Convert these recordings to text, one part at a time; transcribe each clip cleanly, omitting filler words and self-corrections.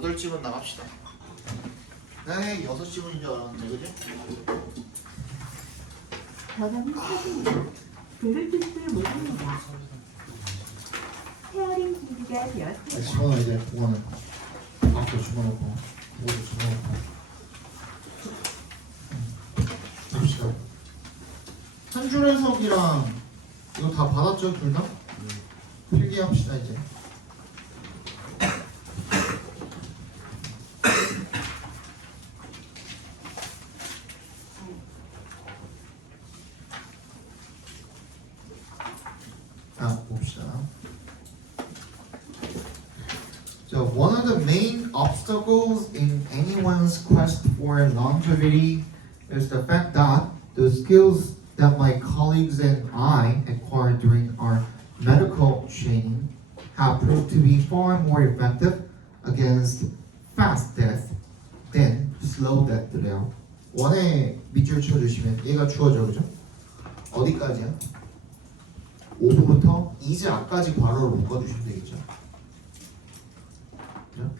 8지문 나갑시다. 네, 6지문인 줄 알았는데, 그지? 저는 사진으로 둥글짓을 못합니다. 페어링 준비가 되었습니다. 집어넣어 이제 그거는 앞으로 집어넣고 이것도 집어넣고 봅시다. 한 줄 해석이랑 이거 다 받았죠? 둘 다? 필기합시다 이제. 봅시다. So one of the main obstacles in anyone's quest for longevity is the fact that the skills that my colleagues and I acquired during our medical training have proved to be far more effective against fast death than slow death래요. 원에 밑줄 쳐주시면 얘가 주어져, 그죠? 어디까지야? 5부부터 이제 앞까지 괄호로 묶어주시면 되겠죠. 그죠?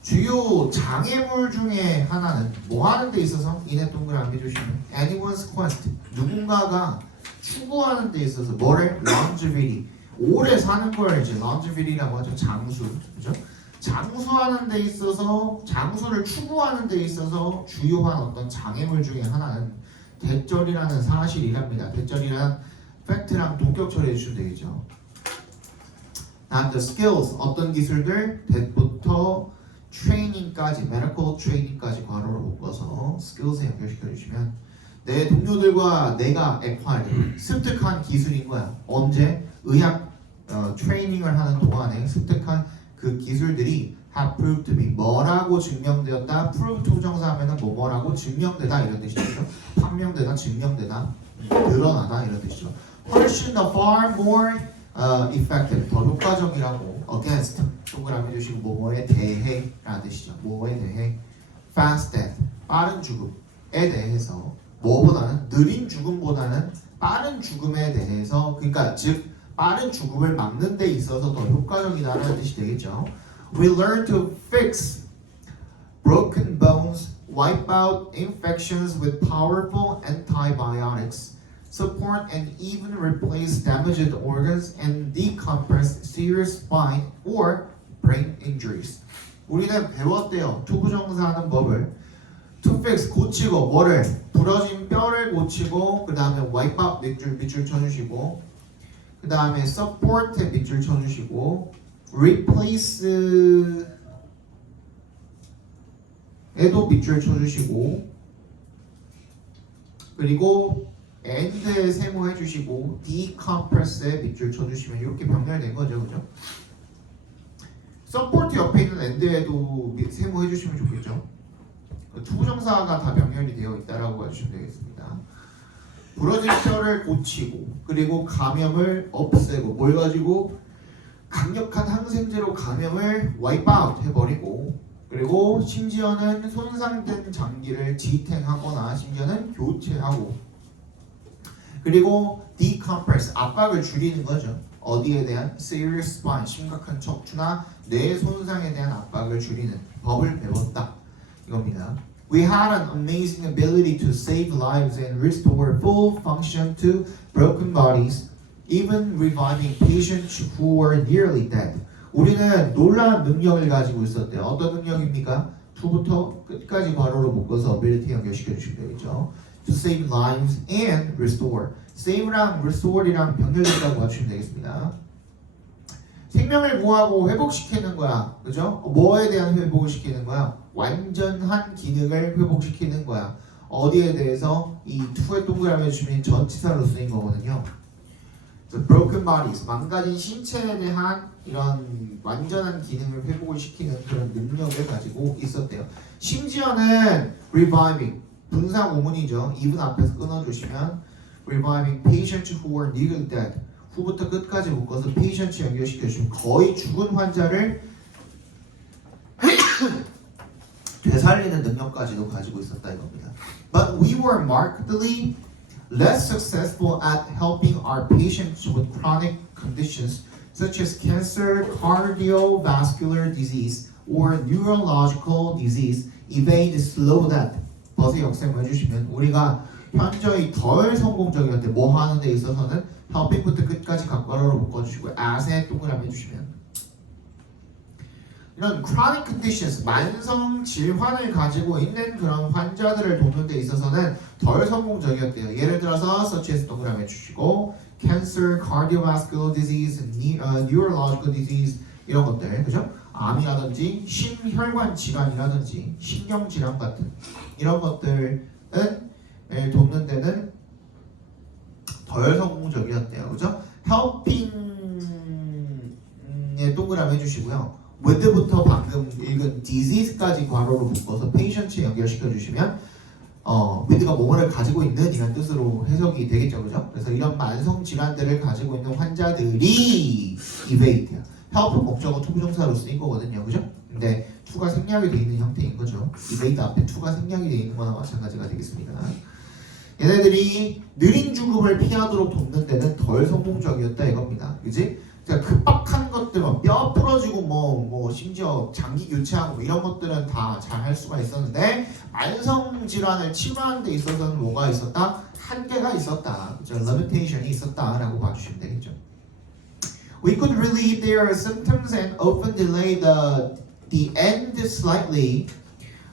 주요 장애물 중에 하나는 뭐 하는 데 있어서 이네 동그라미 주시면 anyone's quest 누군가가 추구하는 데 있어서 뭐를? longevity 오래 사는 걸 이제 longevity라고 하죠. 장수, 그죠? 장수하는 데 있어서 장수를 추구하는 데 있어서 주요한 어떤 장애물 중에 하나는 대절이라는 사실이랍니다. 대절이란 팩트랑 동격 처리해 주시면 되겠죠. And the skills 어떤 기술들 that부터 트레이닝까지 medical training까지 괄호를 묶어서 skills에 연결시켜 주시면 내 동료들과 내가 acquired 습득한 기술인 거야. 언제? 의학 트레이닝을 하는 동안에 습득한 그 기술들이 have proved to be 뭐라고 증명되었다. prove to 부정사하면은 뭐라고 증명되다 이런 뜻이죠. 판명되다, 증명되다, 드러나다 이런 뜻이죠. 훨씬 더 far more effective 더 효과적이라고 against 동그라미 주시고 뭐뭐에 대해라는 뜻이죠. 뭐뭐에 대해 fast death 빠른 죽음에 대해서 뭐보다는 느린 죽음보다는 빠른 죽음에 대해서 그러니까 즉 빠른 죽음을 막는 데 있어서 더 효과적이다라는 뜻이 되겠죠. We learn to fix broken bones, wipe out infections with powerful antibiotics, support and even replace damaged organs, and decompress serious spine or brain injuries. 우리는 배웠대요. 투부정사하는 법을. To fix 고치고 뭐를? 부러진 뼈를 고치고 그 다음에 wipe out 밑줄 쳐주시고 그 다음에 support 밑줄 쳐주시고 replace 에도 밑줄 쳐주시고 그리고 end에 세모해 주시고 decompress에 밑줄 쳐주시면 이렇게 병렬된 거죠, 그죠? support 옆에 있는 end에도 세모해 주시면 좋겠죠. 투부정사가 다 병렬이 되어 있다라고 봐주시면 되겠습니다. 부러진 뼈를 고치고 그리고 감염을 없애고 뭘 가지고 강력한 항생제로 감염을 wipe out 해버리고 그리고 심지어는 손상된 장기를 지탱하거나 심지어는 교체하고 그리고 decompress 압박을 줄이는 거죠. 어디에 대한 serious spine 심각한 척추나 뇌 손상에 대한 압박을 줄이는 법을 배웠다 이겁니다. We had an amazing ability to save lives and restore full function to broken bodies, even reviving patients who were nearly dead. 우리는 놀라운 능력을 가지고 있었대요. 어떤 능력입니까? to부터 끝까지 괄호로 묶어서 ability 연결시켜 주시면 되겠죠. To save lives and restore. save랑 restore이랑 병렬됐다고 맞추면 되겠습니다. 생명을 구하고 회복시키는 거야. 그죠? 뭐에 대한 회복을 시키는 거야? 완전한 기능을 회복시키는 거야. 어디에 대해서? 이 to에 동그라미 해주시면 전치사로 쓰인 거거든요. So broken bodies, 망가진 신체에 대한 이런 완전한 기능을 회복을 시키는 그런 능력을 가지고 있었대요. 심지어는 reviving, 분사 구문이죠. even 앞에서 끊어주시면 reviving patients who were nearly dead. 후부터 끝까지 묶어서 patients 연결시켜주시면 거의 죽은 환자를 되살리는 능력까지도 가지고 있었다 이겁니다. But we were markedly less successful at helping our patients with chronic conditions such as cancer, cardiovascular disease, or neurological disease evade slow death. 버스 역셈을 해주시면 우리가 현저히 덜 성공적이었대. 뭐 하는 데 있어서는 helping부터 끝까지 각괄호로 묶어주시고 as에 동그라미 해주시면 이런 chronic conditions, 만성 질환을 가지고 있는 그런 환자들을 돕는 데 있어서는 덜 성공적이었대요. 예를 들어서 such as 동그라미 해주시고 cancer, cardiovascular disease, neurological disease 이런 것들, 그죠? 암이라든지 심혈관 질환이라든지 신경 질환 같은 이런 것들은 돕는 데는 덜 성공적이었대요. 그죠? helping에 동그라미 해주시고요. with부터 방금 읽은 disease까지 괄호로 묶어서 patient에 연결시켜 주시면 with가 뭐뭐를 가지고 있는 이런 뜻으로 해석이 되겠죠. 그죠? 그래서 이런 만성 질환들을 가지고 있는 환자들이 evade야. help 목적어 투부정사로 쓰인 거거든요. 그죠? 근데 to가 생략이 되어 있는 형태인 거죠. evade 앞에 to가 생략이 되어 있는 거나 마찬가지가 되겠습니다. 얘네들이 느린 죽음을 피하도록 돕는 데는 덜 성공적이었다 이겁니다. 그지? 그러니까 급박한 것들, 뼈 부러지고 뭐 심지어 장기 교체하고 이런 것들은 다 잘 할 수가 있었는데 만성 질환을 치료하는 데 있어서는 뭐가 있었다? 한계가 있었다. 그죠? limitation이 있었다라고 봐주시면 되겠죠. We could relieve their symptoms and often delay the end slightly,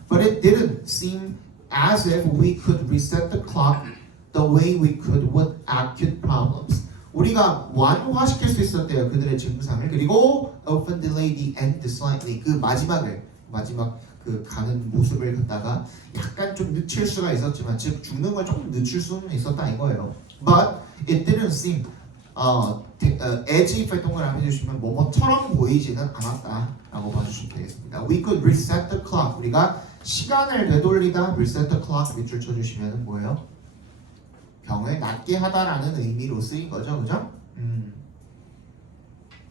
but it didn't seem as if we could reset the clock the way we could with acute problems. 우리가 완화시킬 수 있었대요. 그들의 증상을. 그리고 often delay the end slightly. 그 마지막 그 가는 모습을 갖다가 약간 좀 늦출 수가 있었지만 즉 죽는 걸 조금 늦출 수는 있었다 이거예요. But it didn't seem as if 동그라미 해주시면 뭐뭐처럼 보이지는 않았다라고 봐주시면 되겠습니다. We could reset the clock. 우리가 시간을 되돌리다 reset the clock 밑줄 쳐주시면 뭐예요? 병을 낫게 하다라는 의미로 쓰인 거죠, 그죠?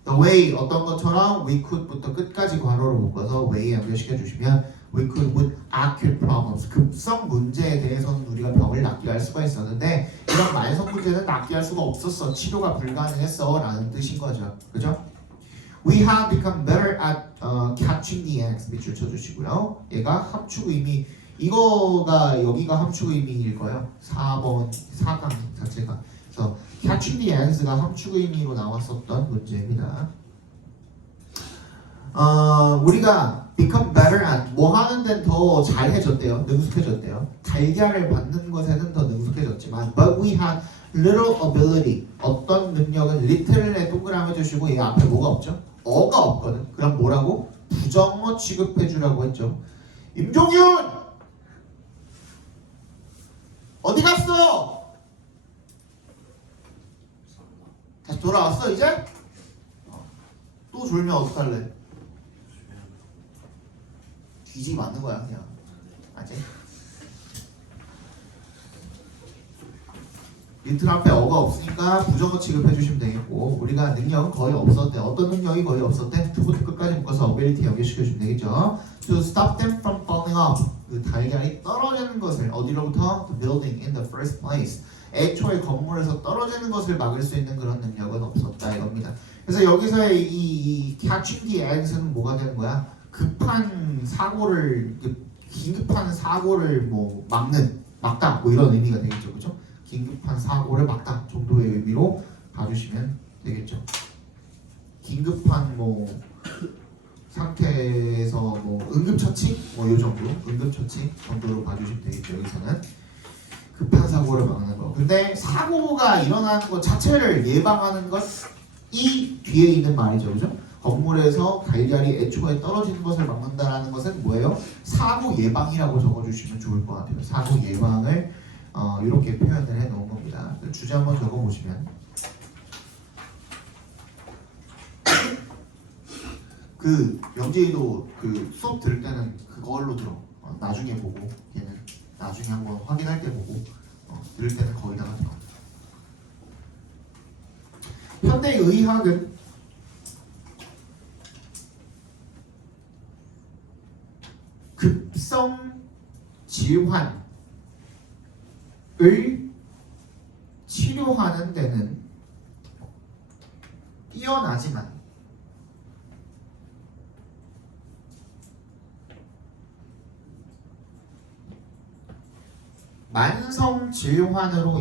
The way 어떤 것처럼 we could부터 끝까지 괄호로 묶어서 way에 연결시켜 주시면 we could with acute problems 급성 문제에 대해서는 우리가 병을 낫게 할 수가 있었는데 이런 만성 문제는 낫게 할 수가 없었어, 치료가 불가능했어라는 뜻인 거죠, 그죠? We have become better at catching the ants 밑줄 쳐주시고요. 얘가 함축 의미 이거가 여기가 함축 의미일 거예요. 4번 4강 자체가. 그래서 catching the ants가 함축 의미로 나왔었던 문제입니다. 우리가 become better at 뭐 하는 데는 더 잘해졌대요. 능숙해졌대요. 달걀을 받는 것에는 더 능숙해졌지만 but we had little ability 어떤 능력은 little에 동그라미 주시고 얘 앞에 뭐가 없죠? 어가 없거든. 그럼 뭐라고? 부정어 취급해 주라고 했죠. 임종윤! 어디 갔어? 다시 돌아왔어 이제? 또 졸면 어떡할래? 뒤지기 맞는 거야 그냥. 알지? 리틀 앞에 어가 없으니까 부정어 취급해 주시면 되겠고 우리가 능력은 거의 없었대. 어떤 능력이 거의 없었대? 투부터 끝까지 묶어서 ability 연결시켜 주시면 되겠죠. To stop them from falling off 그 달걀이 떨어지는 것을 어디로부터? The building in the first place 애초에 건물에서 떨어지는 것을 막을 수 있는 그런 능력은 없었다 이겁니다. 그래서 여기서의 이 catching the ants는 뭐가 되는 거야? 급한 사고를 긴급한 사고를 뭐 막다 뭐 이런 의미가 되겠죠, 그죠? 긴급한 사고를 막다 정도의 의미로 봐주시면 되겠죠. 긴급한 뭐 상태에서 뭐 응급처치 뭐 요 정도 응급처치 정도로 봐주시면 되겠죠. 여기서는 급한 사고를 막는 거. 근데 사고가 일어나는 것 자체를 예방하는 것이 뒤에 있는 말이죠, 그죠? 건물에서 달걀이 애초에 떨어지는 것을 막는다라는 것은 뭐예요? 사고 예방이라고 적어주시면 좋을 것 같아요. 사고 예방을 이렇게 표현을 해 놓은 겁니다. 주제 한번 적어보시면 그 영재이도 그 수업 들을 때는 그걸로 들어. 나중에 보고 얘는 나중에 한번 확인할 때 보고 들을 때는 거기다가 들어. 현대의학은 급성 질환을 치료하는 데는 뛰어나지만 만성 질환으로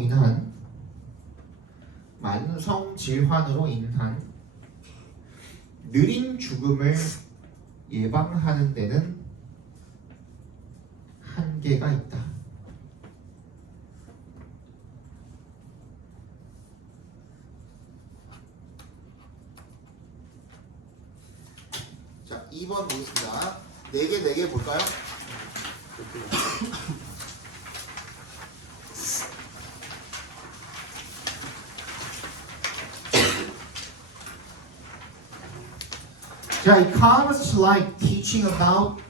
인한 느린 죽음을 예방하는 데는 한계가 있다. 자, 2번 보겠습니다. 4개 볼까요? 자, economists like teaching about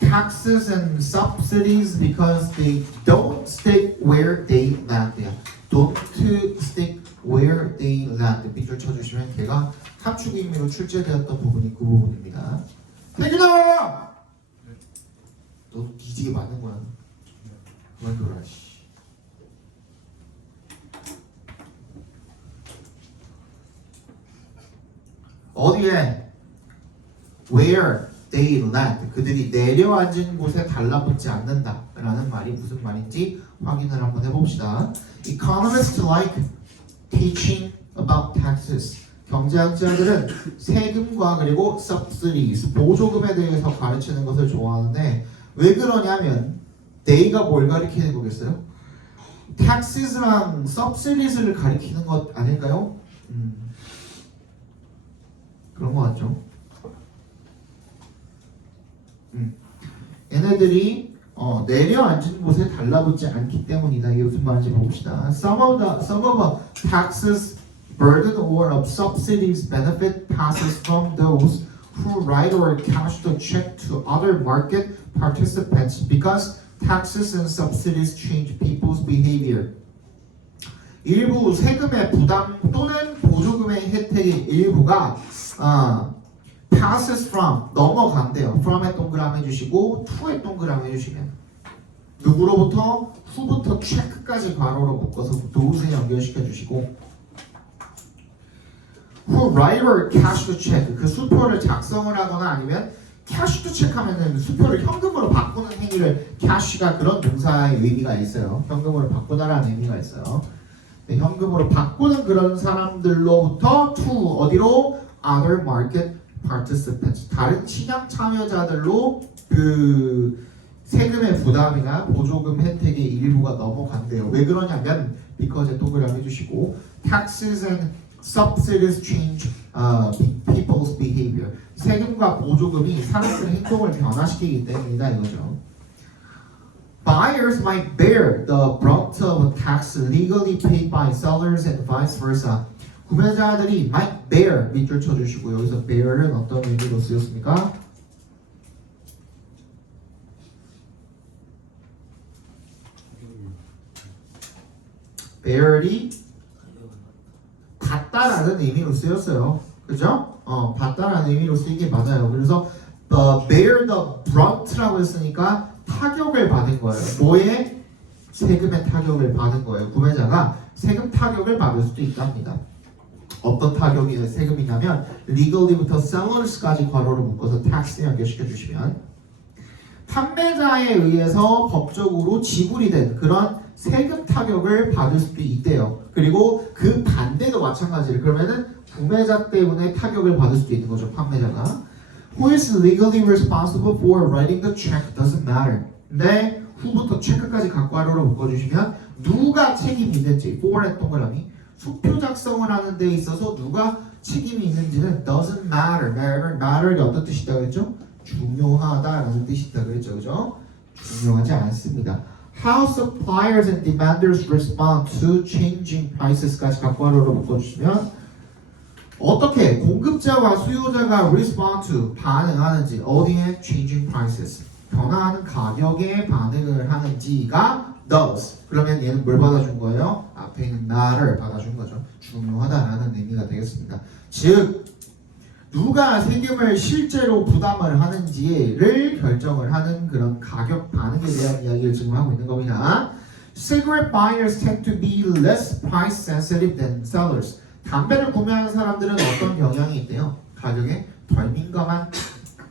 taxes and subsidies because they don't stick where they land야. Don't stick where they land. 밑줄 쳐주시면 걔가 함축 의미로 출제되었던 부분이 그 부분입니다. 태균아! 너 뒤지게 맞는 거야. 그만 놀아. 어디에? Where they land. 그들이 내려앉은 곳에 달라붙지 않는다 라는 말이 무슨 말인지 확인을 한번 해봅시다. Economists like teaching about taxes. 경제학자들은 세금과 그리고 subsidies, 보조금에 대해서 가르치는 것을 좋아하는데 왜 그러냐면 they가 뭘 가리키는 거겠어요? taxes랑 subsidies를 가리키는 것 아닐까요? 그런 것 같죠? 얘네들이 내려앉은 곳에 달라붙지 않기 때문이다. 이게 무슨 말인지 봅시다. Some of the taxes burden or of subsidies benefit passes from those who write or cash the check to other market participants because taxes and subsidies change people's behavior. 일부 세금의 부담 또는 보조금의 혜택의 일부가 passes from 넘어간대요. from에 동그라미 해주시고 to에 동그라미 해주시면 누구로부터 후부터 체크까지 괄호로 묶어서 도우스에 연결시켜 주시고 who write or cash the check 그 수표를 작성을 하거나 아니면 cash the check 하면은 수표를 현금으로 바꾸는 행위를 cash가 그런 동사의 의미가 있어요. 현금으로 바꾸다라는 의미가 있어요. 네, 현금으로 바꾸는 그런 사람들로부터 to 어디로 other market participants 다른 시장 참여자들로 그 세금의 부담이나 보조금 혜택의 일부가 넘어간대요. 왜 그러냐면 because에 동그라미 해주시고 taxes and subsidies change people's behavior. 세금과 보조금이 사람들의 행동을 변화시키기 때문이다 이거죠. Buyers might bear the brunt of tax legally paid by sellers and vice versa. 구매자들이 might bear 밑줄 쳐주시고 여기서 bear은 어떤 의미로 쓰였습니까? bear이 받다라는 의미로 쓰였어요. 그죠? 받다라는 의미로 쓰이게 맞아요. 그래서 bear the brunt라고 했으니까 타격을 받은 거예요. 뭐에? 세금의 타격을 받은 거예요. 구매자가 세금 타격을 받을 수도 있답니다. 어떤 타격이 세금이냐면 legally부터 sellers까지 괄호를 묶어서 tax에 연결시켜 주시면 판매자에 의해서 법적으로 지불이 된 그런 세금 타격을 받을 수도 있대요. 그리고 그 반대도 마찬가지로 그러면은 구매자 때문에 타격을 받을 수도 있는 거죠. 판매자가 Who is legally responsible for writing the check doesn't matter. 근데 후부터 체크까지 각괄호로 묶어주시면 누가 책임이 있는지 for의 동그라미 수표 작성을 하는 데 있어서 누가 책임이 있는지는 doesn't matter. matter이 어떤 뜻이다 그랬죠? 중요하다라는 뜻이다 그랬죠. 그죠? 중요하지 않습니다. How suppliers and demanders respond to changing prices까지 각괄호로 묶어주시면 어떻게 공급자와 수요자가 respond to 반응하는지 어디에 changing prices 변화하는 가격에 반응을 하는지가 does. 그러면 얘는 뭘 받아준 거예요? 앞에 있는 나를 받아준 거죠. 중요하다라는 의미가 되겠습니다. 즉 누가 세금을 실제로 부담을 하는지를 결정을 하는 그런 가격 반응에 대한 이야기를 지금 하고 있는 겁니다. Cigarette buyers tend to be less price sensitive than sellers. 담배를 구매하는 사람들은 어떤 경향이 있대요? 가격에 덜 민감한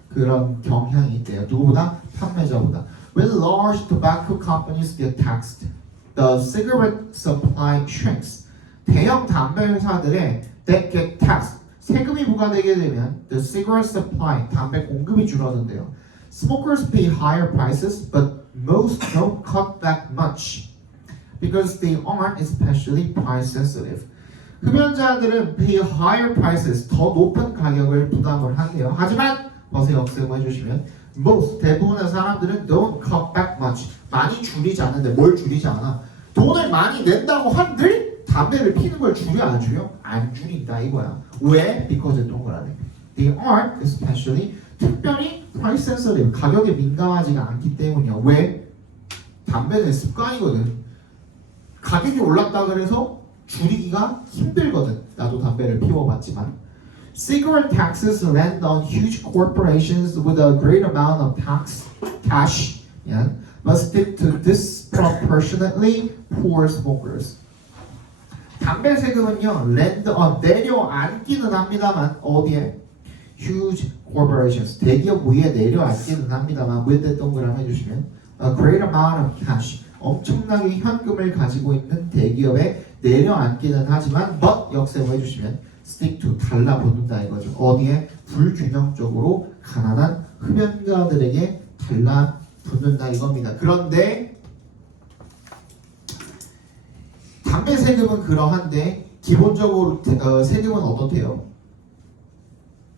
그런 경향이 있대요. 누구보다? 판매자보다. When large tobacco companies get taxed, the cigarette supply shrinks. 대형 담배 회사들의 that get taxed. 세금이 부과되게 되면 the cigarette supply, 담배 공급이 줄어든대요. Smokers pay higher prices, but most don't cut back much because they aren't especially price sensitive. 흡연자들은 pay higher prices, 더 높은 가격을 부담을 한대요. 하지만 버스 역습을 해주시면 most, 대부분의 사람들은 don't cut back much, 많이 줄이지 않는데 뭘 줄이지 않아? 돈을 많이 낸다고 한들 담배를 피는 걸 줄여 안 줄여? 안 줄인다 이거야. 왜? Because 동그라네. They aren't especially, 특별히 price sensitive, 가격에 민감하지가 않기 때문이야. 왜? 담배는 습관이거든. 가격이 올랐다 그래서 줄이기가 힘들거든. 나도 담배를 피워봤지만. Cigarette taxes land on huge corporations with a great amount of cash, yeah, but stick to disproportionately poor smokers. 담배 세금은요, land on, 내려앉기는 합니다만 어디에? Huge corporations, 대기업 위에 내려앉기는 합니다만 with 동그라미 해주시면 a great amount of cash, 엄청나게 현금을 가지고 있는 대기업에 내려앉기는 하지만 but 역세로 해주시면 stick to, 달라붙는다 이거죠. 어디에? 불균형적으로 가난한 흡연가들에게 달라붙는다 이겁니다. 그런데 담배 세금은 그러한데 기본적으로 세금은 어떻대요?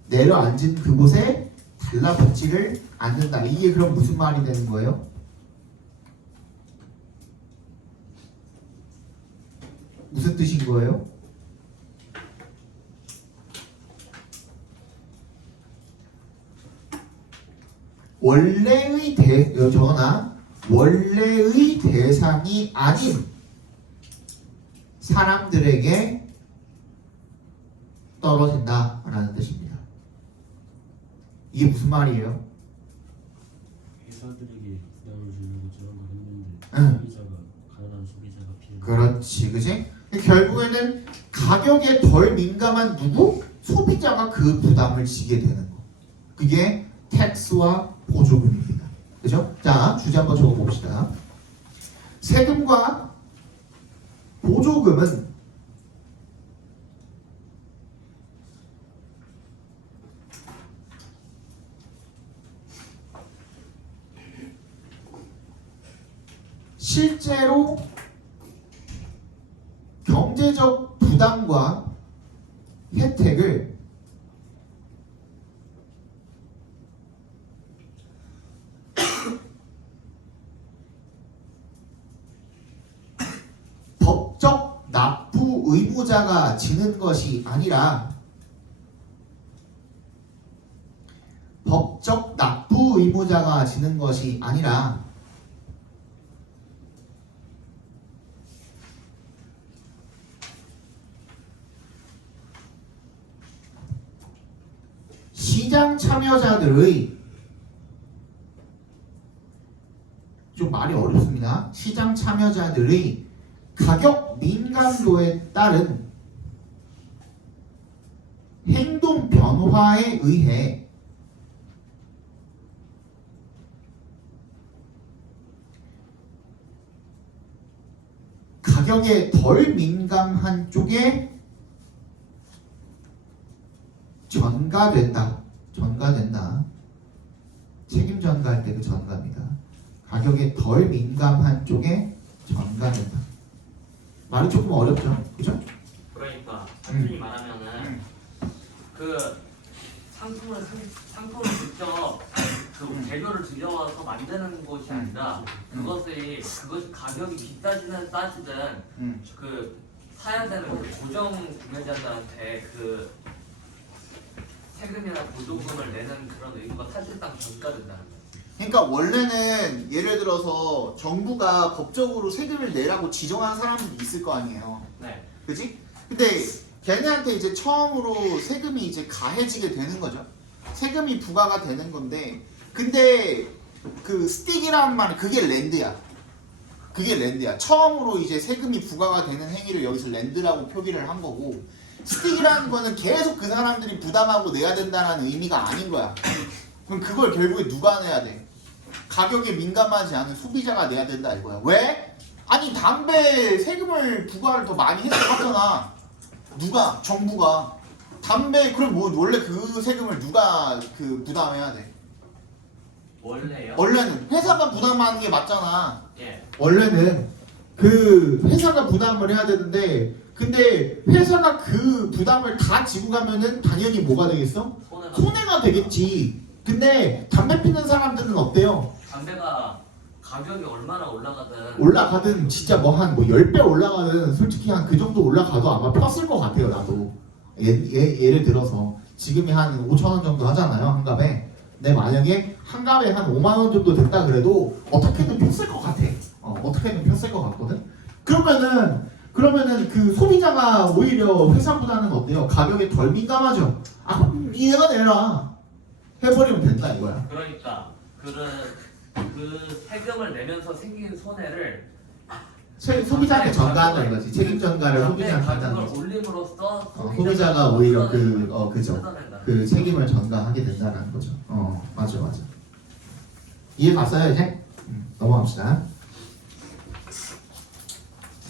내려앉은 그곳에 달라붙지를 않는다. 이게 그럼 무슨 말이 되는 거예요? 무슨 뜻인 거예요? 원래의 원래의 대상이 아닌 사람들에게 떨어진다라는 뜻입니다. 이게 무슨 말이에요? 회사들에게 부담을 주는 것처럼 말했는데 응. 소비자가 가난한 소비자가 피해. 그렇지, 그지? 결국에는 가격에 덜 민감한 누구? 소비자가 그 부담을 지게 되는 거. 그게 텍스와 보조금입니다. 그죠? 자, 주제 한번 적어봅시다. 세금과 보조금은 실제로 경제적 부담과 혜택을 법적 납부 의무자가 지는 것이 아니라 법적 납부 의무자가 지는 것이 아니라 시장 참여자들의, 좀 말이 어렵습니다. 시장 참여자들의 가격 민감도에 따른 행동 변화에 의해 가격에 덜 민감한 쪽에 전가된다. 책임 전가할 때 그 전가입니다. 가격에 덜 민감한 쪽에 전가된다. 말이 조금 어렵죠, 그죠? 그러니까 단순히 말하면은 그 상품을 직접 그 재료를 들여와서 만드는 것이 아니라 그것이 가격이 비싸지든 싸지든 그 사야 되는 그 고정 구매자들한테 그 세금이나 보조금을 내는 그런 의무가 사실상 전가된다는 거예요. 그러니까 원래는 예를 들어서 정부가 법적으로 세금을 내라고 지정한 사람들이 있을 거 아니에요. 네. 그지? 근데 걔네한테 이제 처음으로 세금이 이제 가해지게 되는 거죠. 세금이 부과가 되는 건데, 근데 그 스틱이라는 말은 그게 랜드야. 처음으로 이제 세금이 부과가 되는 행위를 여기서 랜드라고 표기를 한 거고, 스틱이라는 거는 계속 그 사람들이 부담하고 내야 된다는 의미가 아닌 거야. 그럼 그걸 결국에 누가 내야 돼? 가격에 민감하지 않은 소비자가 내야 된다 이거야. 왜? 아니 담배 세금을 부과를 더 많이 했다고 하잖아. 누가? 정부가. 담배 그럼 뭐 원래 그 세금을 누가 그 부담해야 돼? 원래요? 원래는 회사가 부담하는 게 맞잖아. 예. 원래는 그 회사가 부담을 해야 되는데 근데 회사가 그 부담을 다 지고 가면은 당연히 뭐가 되겠어? 손해가. 손해가 되겠지. 근데 담배 피는 사람들은 어때요? 담배가 가격이 얼마나 올라가든 올라가든 진짜 뭐 한 뭐 10배 올라가든 솔직히 한 그 정도 올라가도 아마 폈을 것 같아요 나도. 예를 들어서 지금이 한 5,000원 정도 하잖아요 한 갑에. 근데 만약에 한 갑에 한 5만 원 정도 됐다 그래도 어떻게든 폈을 것 같아. 어떻게든 폈을 것 같거든. 그러면은 그 소비자가 오히려 회사보다는 어때요? 가격에 덜 민감하죠. 아 그럼 얘가 내라 해버리면 된다 이거야. 그러니까 그 세금을 내면서 생긴 손해를 소비자한테 전가하는 거지. 책임 전가를 소비자한테 가격을 한다는 거지. 올림으로써 소비자가 오히려 그죠. 뜯어낸다. 그 책임을 전가하게 된다는 거죠. 맞아. 이해 갔어요 이제? 넘어갑시다.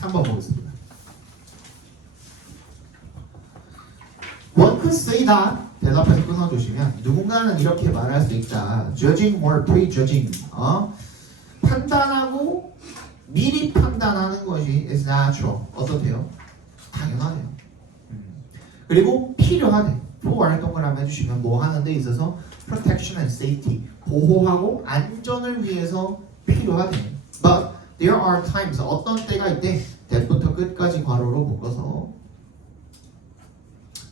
3번 보겠습니다. One could say that 대답해서 끊어주시면 누군가는 이렇게 말할 수 있다. Judging or prejudging. 판단하고 미리 판단하는 것이 is natural. 어떻대요? 당연하대요. 그리고 필요하대. for 동그라미 해주시면 뭐 하는 데 있어서 protection and safety. 보호하고 안전을 위해서 필요하대. But there are times. 어떤 때가 있대. that부터 끝까지 괄호로 묶어서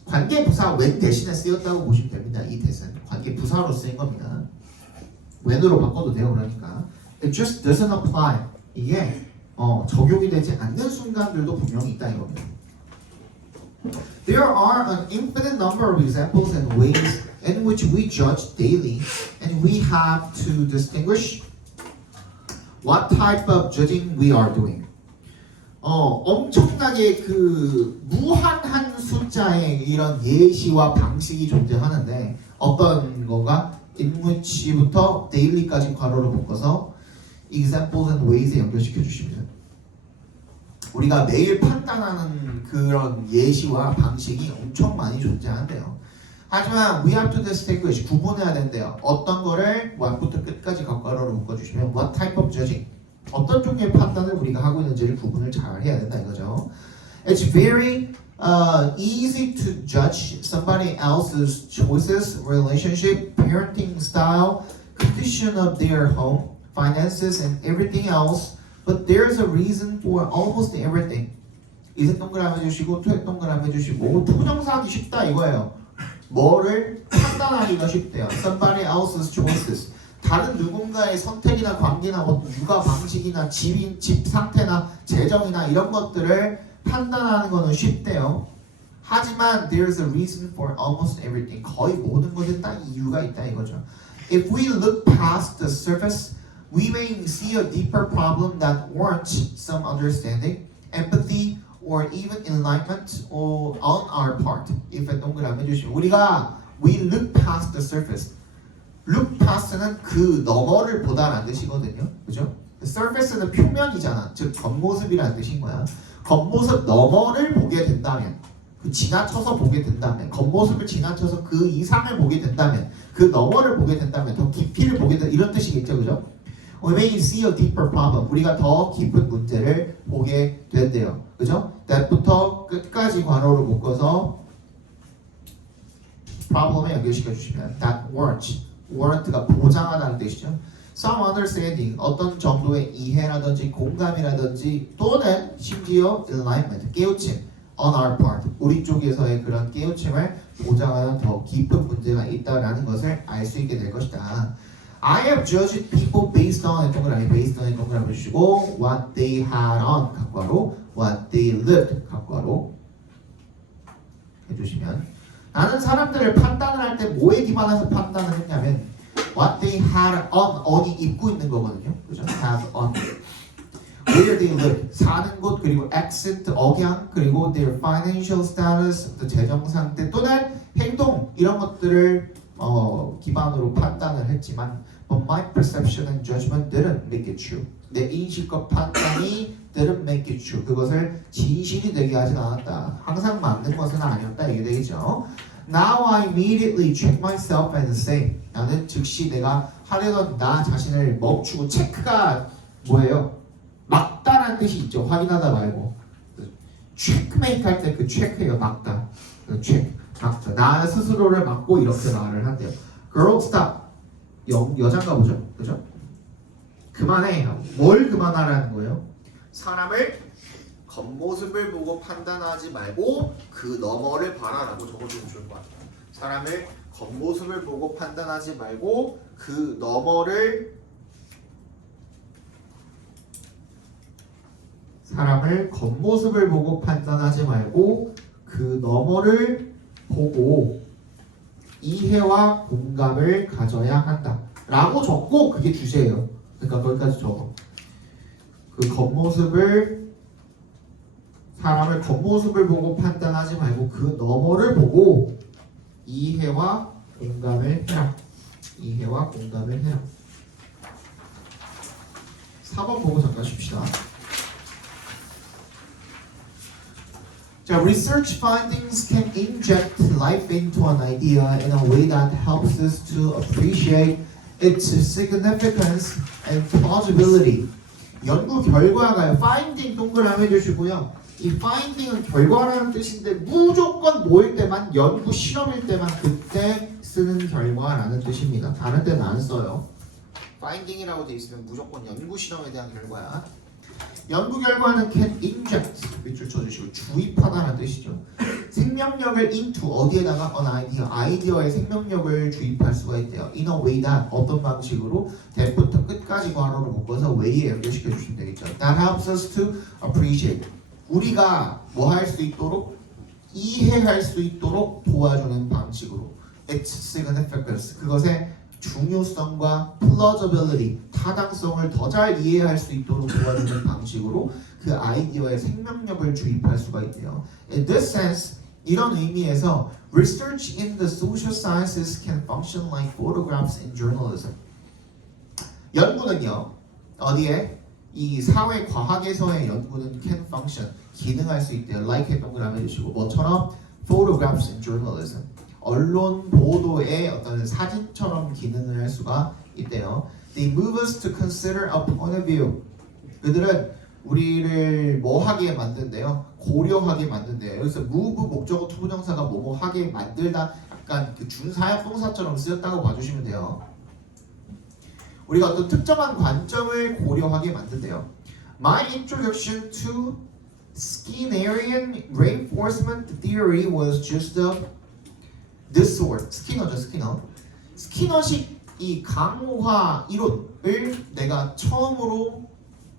관계부사 when 대신에 쓰였다고 보시면 됩니다. 이 대신 관계부사로 쓰인 겁니다. when으로 바꿔도 돼요. 그러니까 it just doesn't apply. 이게 적용이 되지 않는 순간들도 분명히 있다 이겁니다. There are an infinite number of examples and ways in which we judge daily, and we have to distinguish what type of judging we are doing. 엄청나게 그 무한한 숫자의 이런 예시와 방식이 존재하는데 어떤 거가 in which부터 daily까지 괄호로 묶어서 examples and ways에 연결시켜 주시면 우리가 매일 판단하는 그런 예시와 방식이 엄청 많이 존재한대요. 하지만 we have to distinguish 구분해야 된대요. 어떤 거를 what부터 끝까지 괄호로 묶어주시면 what type of judging 어떤 종류의 판단을 우리가 하고 있는지를 구분을 잘 해야 된다 이거죠. It's very easy to judge somebody else's choices, relationship, parenting style, condition of their home, finances, and everything else. But there's a reason for almost everything. 이색 동그라미 해주시고 투색 동그라미 해주시고 투정사하기 쉽다 이거예요. 뭐를 판단하기가 쉽대요. Somebody else's choices. 다른 누군가의 선택이나 관계나 어떤 육아 방식이나 집 상태나 재정이나 이런 것들을 판단하는 거는 쉽대요. 하지만 there's a reason for almost everything. 거의 모든 것에 딱 이유가 있다 이거죠. If we look past the surface, we may see a deeper problem that warrants some understanding, empathy, or even enlightenment on our part. if 동그라미 해주시면 우리가 we look past the surface. look past는 그 너머를 보다라는 뜻이거든요. 그죠? surface는 표면이잖아. 즉 겉모습이라는 뜻인 거야. 겉모습 너머를 보게 된다면 그 지나쳐서 보게 된다면 겉모습을 지나쳐서 그 이상을 보게 된다면 그 너머를 보게 된다면 더 깊이를 보게 된다 이런 뜻이겠죠. 그죠? We may see a deeper problem. 우리가 더 깊은 문제를 보게 된대요. 그죠? that부터 끝까지 괄호로 묶어서 problem에 연결시켜 주시면 that warrant가 보장하다는 뜻이죠. Some understanding, 어떤 정도의 이해라든지 공감이라든지 또는 심지어 enlightenment, 깨우침 on our part, 우리 쪽에서의 그런 깨우침을 보장하는 더 깊은 문제가 있다라는 것을 알 수 있게 될 것이다. I have judged people based on 동그라미 based on 동그라미 주시고 what they had on 각괄호 what they lived 각괄호 해주시면 나는 사람들을 판단을 할 때 뭐에 기반해서 판단을 했냐면 what they had on on이 입고 있는 거거든요. 그죠? have on where they live 사는 곳 그리고 accent 억양 그리고 their financial status 재정 상태 또는 행동 이런 것들을 기반으로 판단을 했지만 but my perception and judgment didn't make it true. 내 인식과 판단이 didn't make it true. 그것을 진실이 되게 하진 않았다. 항상 맞는 것은 아니었다. 이게 되겠죠. Now I immediately check myself and say 나는 즉시 내가 하려던 나 자신을 멈추고 체크가 뭐예요? 막다라는 뜻이 있죠. 확인하다 말고 체크메이트 할 때 그 체크예요. 막다. 그 체크. 막다. 나 스스로를 막고 이렇게 말을 한대요. Girl stop. 여잔가 보죠. 그죠? 그만해. 뭘 그만하라는 거예요? 사람을 겉모습을 보고 판단하지 말고 그 너머를 바라라고 적어주면 좋을 것 같아요. 사람을 겉모습을 보고 판단하지 말고 그 너머를 사람을 겉모습을 보고 판단하지 말고 그 너머를 보고 이해와 공감을 가져야 한다 라고 적고 그게 주제예요. 그러니까 거기까지 적어. 그 겉모습을 사람을 겉모습을 보고 판단하지 말고 그 너머를 보고 이해와 공감을 해라. 이해와 공감을 해라. 4번 보고 잠깐 쉽시다. 자, research findings can inject life into an idea in a way that helps us to appreciate its significance and plausibility. 연구 결과가요. finding 동그라미 해주시고요. 이 finding은 결과라는 뜻인데 무조건 뭐일 때만 연구 실험일 때만 그때 쓰는 결과라는 뜻입니다. 다른 때는 안 써요. finding이라고 돼 있으면 무조건 연구 실험에 대한 결과야. 연구 결과는 can inject 밑줄 쳐주시고 주입하다라는 뜻이죠. 생명력을 into 어디에다가 an idea 아이디어에 생명력을 주입할 수가 있대요. in a way that 어떤 방식으로 대부터 끝까지 괄호로 묶어서 way에 연결시켜 주시면 되겠죠. That helps us to appreciate 우리가 뭐 할 수 있도록 이해할 수 있도록 도와주는 방식으로 its significance 그것의 중요성과 plausibility 타당성을 더 잘 이해할 수 있도록 도와주는 방식으로 그 아이디어에 생명력을 주입할 수가 있대요. In this sense, 이런 의미에서 research in the social sciences can function like photographs in journalism. 연구는요, 어디에? 이 사회 과학에서의 연구는 can function, 기능할 수 있대요. like 동그라미 해주시고 뭐처럼? photographs in journalism. 언론 보도의 어떤 사진처럼 기능을 할 수가 있대요. They move us to consider a point of view. 그들은 우리를 뭐 하게 만든대요? 고려하게 만든대요. 여기서 move 목적어 투부정사가 뭐뭐 하게 만들다 약간 그 준사역 동사처럼 쓰였다고 봐주시면 돼요. 우리가 어떤 특정한 관점을 고려하게 만든대요. My introduction to Skinnerian reinforcement theory was just this sort. 스키너죠, 스키너. 스키너식 이 강화 이론을 내가 처음으로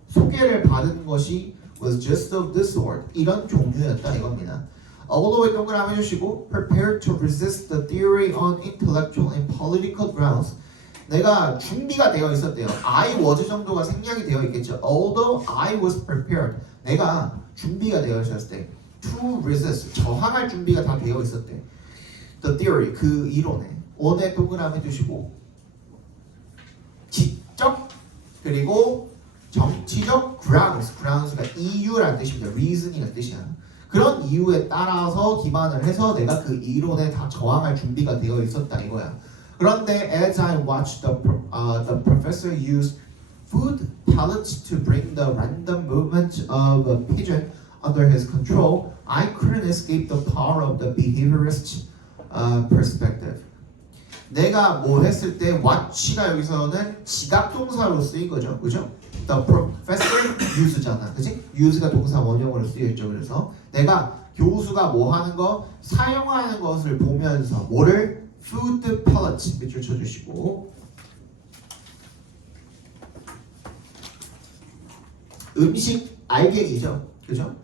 소개를 받은 것이 was just of this sort. 이런 종류였다 이겁니다. although 동그라미 해주시고 prepared to resist the theory on intellectual and political grounds. 내가 준비가 되어 있었대요. I was 정도가 생략이 되어 있겠죠. Although I was prepared. 내가 준비가 되어 있었을 때 to resist. 저항할 준비가 다 되어 있었대. The theory. 그 이론에 on에 동그라미 해주시고 지적 그리고 정치적 grounds가 이유라는 뜻입니다. reason이라는 뜻이야. 그런 이유에 따라서 기반을 해서 내가 그 이론에 다 저항할 준비가 되어 있었다 이거야. 그런데 as I watched the professor use food pellets to bring the random movement of a pigeon under his control, I couldn't escape the power of the behaviorist perspective. 내가 뭐 했을 때 watch가 여기서는 지각동사로 쓰인 거죠, 그죠? The professor use잖아, 그지? use가 동사 원형으로 쓰여 있죠. 그래서 내가 교수가 뭐 하는 거 사용하는 것을 보면서 뭐를 food pellet 밑줄 쳐주시고 음식 알갱이죠, 그죠?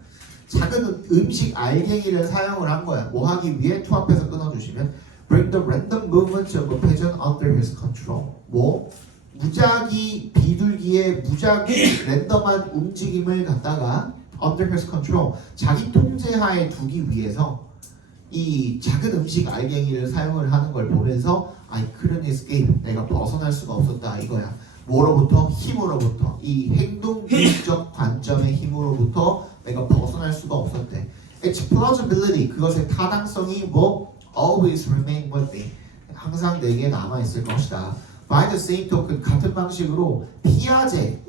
작은 음식 알갱이를 사용을 한 거야. 뭐 하기 위해 to 앞에서 끊어주시면 bring the random movement of a pigeon under his control. 뭐 무작위 비둘기의 무작위 랜덤한 움직임을 갖다가 under his control 자기 통제하에 두기 위해서 이 작은 음식 알갱이를 사용을 하는 걸 보면서 I couldn't escape. 내가 벗어날 수가 없었다 이거야. 뭐로부터? 힘으로부터. 이 행동주의적 관점의 힘으로부터 내가 벗어날 수가 없었대. Its plausibility. 그것의 타당성이 뭐? Always remain with me. 항상 내게 남아 있을 것이다. By the same token, 같은 방식으로 피아제의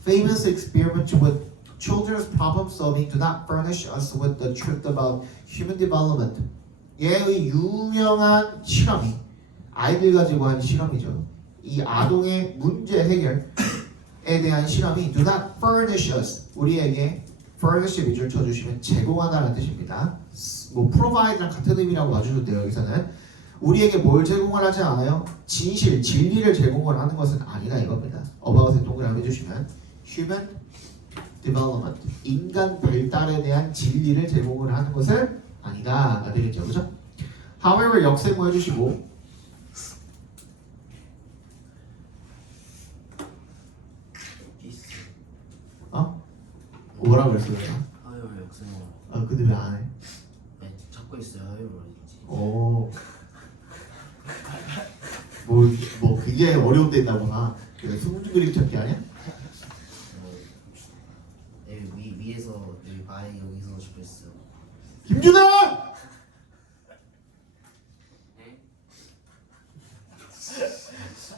famous experiment with children's problem solving do not furnish us with the truth about human development. 얘의 유명한 실험이 아이들 가지고 한 실험이죠. 이 아동의 문제 해결에 대한 실험이 do not furnish us. 우리에게 furnish 밑줄 쳐주시면 제공하다는 뜻입니다. 뭐 provide랑 같은 의미라고 봐주셔도 돼요. 여기서는 우리에게 뭘 제공을 하지 않아요? 진실, 진리를 제공을 하는 것은 아니다 이겁니다. about에 동그라미 해주시면 human development, 인간 발달에 대한 진리를 제공을 하는 것은 아니다가 되겠죠, 그죠? However 역세모 해주시고 뭐라고 그랬어 내가? 하요 역생활. 아 근데 왜 안 해? 네, 찾고 있어요. 하요로 했지. 오. 뭐 그게 어려운 데 있나 보나. 그 수분 그림 찾기 아니야? 위에서 여기 바에 여기서 적고 있어요. 김준환!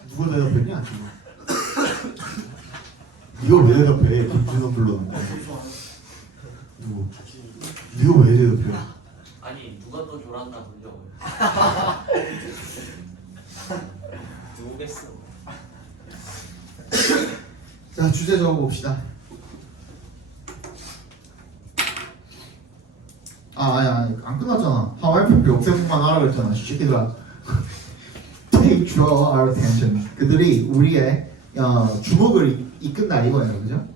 누가 대답했냐? 네가 왜 대답해? 김준환 불렀는데. 누구? 네가 왜 대답해? 아니 누가 더 졸았나 보려고요. 누구겠어? 자 주제 적어봅시다. 아니 안 끝났잖아. 하와이편 역세문만 하라 그랬잖아. 새끼들아. They draw our attention. 그들이 우리의 주목을 이끈다 이거예요, 그죠?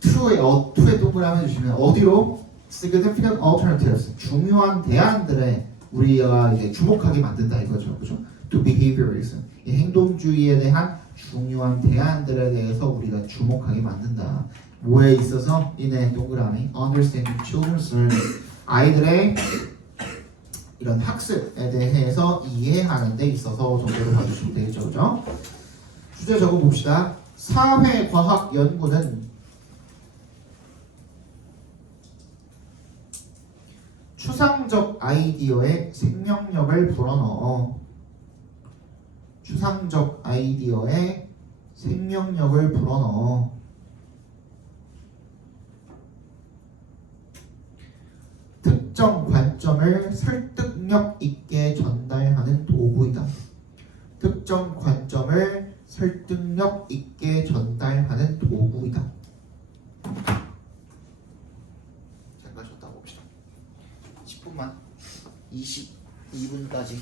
to에 동그라미 해주시면 어디로? Significant alternatives. 중요한 대안들에 우리가 이제 주목하게 만든다 이거죠, 그죠? To behaviorism. 이 행동주의에 대한 중요한 대안들에 대해서 우리가 주목하게 만든다. 뭐에 있어서? 이네 동그라미 understanding children's learning. 아이들의 이런 학습에 대해서 이해하는 데 있어서 정도로 봐주시면 되겠죠, 그죠? 주제 적어봅시다. 사회과학 연구는 추상적 아이디어에 생명력을 불어넣어. 추상적 아이디어에 생명력을 불어넣어. 특정 관점을 설득력 있게 전달하는 도구이다. 특정 관점을 설득력 있게 전달하는 도구이다. 잠깐 쉬었다 봅시다. 10분만 22분까지